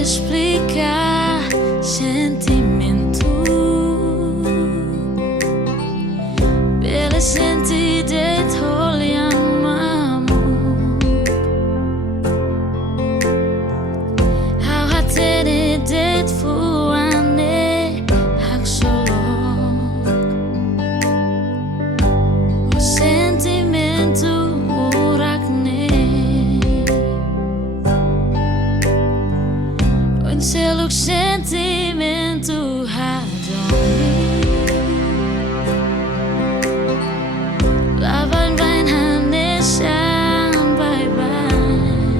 explicar sentimento. Pela senti det olham amor. How hatene det fuane hak solok. O sentimento murak ne. Seluk sentimento hadoni. Lavan vain hanesan bye-bye.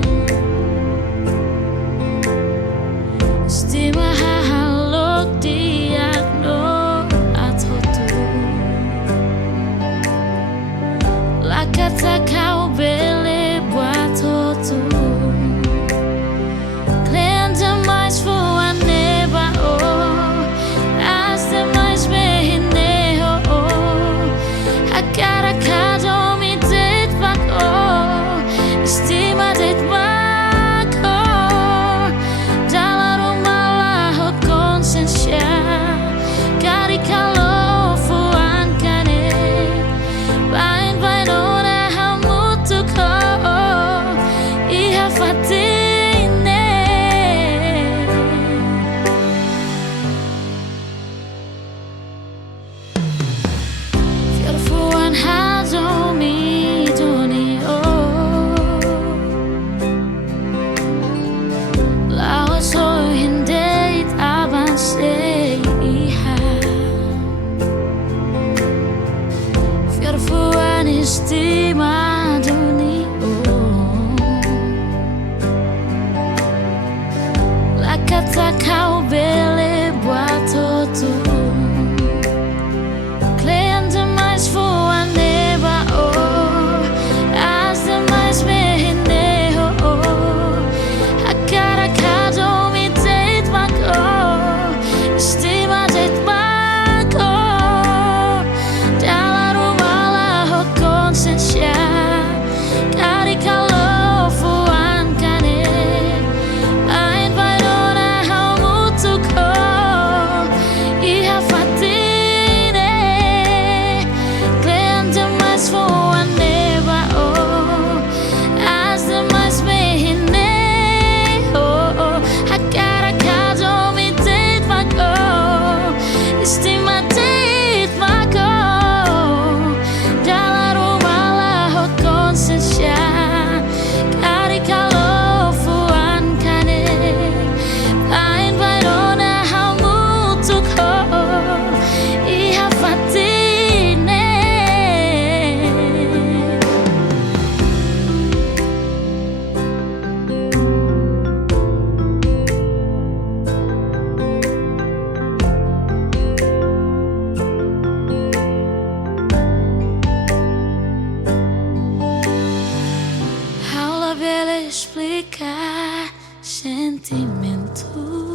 Stima halok diagno atotu. La kata kau bele buat totu. Estima dunia. La kata kau bele buat totu. Klean demais voan neba oh. As demais mehine oh. Akara kado mi deit mako. Estima deit mako. Explicar sentimento.